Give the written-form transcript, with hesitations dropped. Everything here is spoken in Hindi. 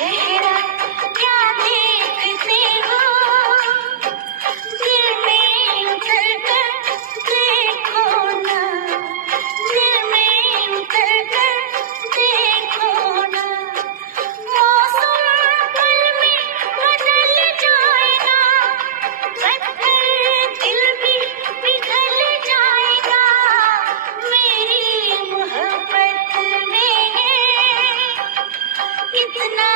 चेहरा क्या देखते हो, दिल में उतर कर देखो ना, दिल में उतर कर देखो ना। मौसम पल में बदल जाएगा, पत्थर दिल भी पिघल जाएगा। मेरी मोहब्बत में कितना